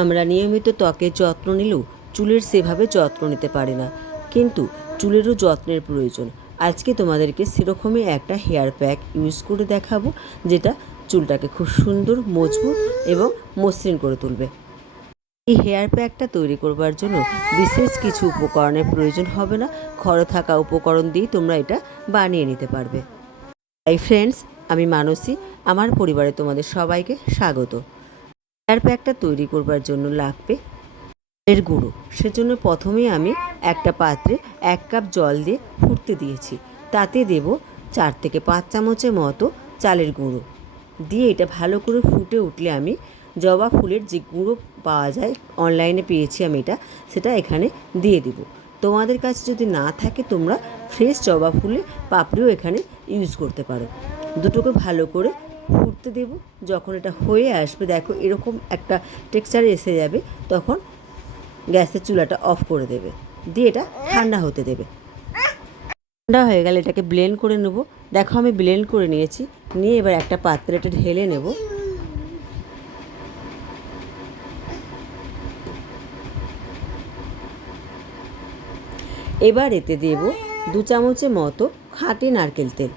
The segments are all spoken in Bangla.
আমরা নিয়মিত ত্বকের যত্ন নিলেও চুলের সেভাবে যত্ন নিতে পারি না, কিন্তু চুলেরও যত্নের প্রয়োজন। আজকে তোমাদেরকে সেরকমই একটা হেয়ার প্যাক ইউজ করে দেখাবো, যেটা চুলটাকে খুব সুন্দর, মজবুত এবং মসৃণ করে তুলবে। এই হেয়ার প্যাকটা তৈরি করবার জন্য বিশেষ কিছু উপকরণের প্রয়োজন হবে না। ঘরে থাকা উপকরণ দিয়েই তোমরা এটা বানিয়ে নিতে পারবে। হাই ফ্রেন্ডস, আমি মানসী। আমার পরিবারে তোমাদের সবাইকে স্বাগত। হেয়ার প্যাকটা তৈরি করবার জন্য লাগবে চালের গুঁড়ো। সেজন্য প্রথমেই আমি একটা পাত্রে 1 কাপ জল দিয়ে ফুটতে দিয়েছি। তাতে দেব 4 থেকে 5 চামচের মতো চালের গুঁড়ো দিয়ে এটা ভালো করে ফুটে উঠলে আমি জবা ফুলের যে গুঁড়ো পাওয়া যায়, অনলাইনে পেয়েছি আমি সেটা এখানে দিয়ে দেব। তোমাদের কাছে যদি না থাকে তোমরা ফ্রেশ জবা ফুলের পাপড়িও এখানে ইউজ করতে পারো। দুটোকে ভালো করে ফুটতে দেব। যখন এটা হয়ে আসবে, দেখো এরকম একটা টেক্সচারে এসে যাবে, তখন গ্যাসের চুলাটা অফ করে দেবে, দিয়ে এটা ঠান্ডা হতে দেবে। ঠান্ডা হয়ে গেলে এটাকে ব্লেন্ড করে নেব। দেখো আমি ব্লেন্ড করে নিয়েছি, নিয়ে এবার একটা পাত্রে এটা ঢেলে নেব। এবার এতে দেব 2 চামচের মতো খাঁটি নারকেল তেল।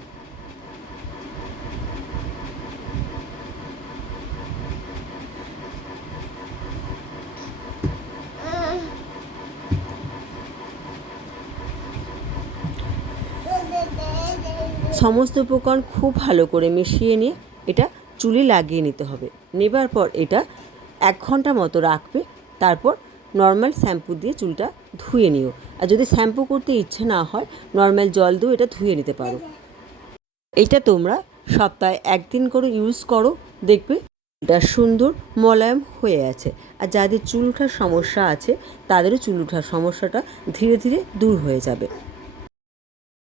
সমস্ত উপকরণ খুব ভালো করে মিশিয়ে নিয়ে এটা চুলে লাগিয়ে নিতে হবে। নেবার পর এটা 1 ঘন্টা মতো রাখবে। তারপর নর্মাল শ্যাম্পু দিয়ে চুলটা ধুয়ে নিও। আর যদি শ্যাম্পু করতে ইচ্ছে না হয়, নর্মাল জল দিয়েও এটা ধুয়ে নিতে পারো। এটা তোমরা সপ্তাহে 1 দিন করে ইউজ করো, দেখবে এটা সুন্দর মোলায়েম হয়ে আছে। আর যাদের চুল ওঠার সমস্যা আছে, তাদেরও চুল ওঠার সমস্যাটা ধীরে ধীরে দূর হয়ে যাবে।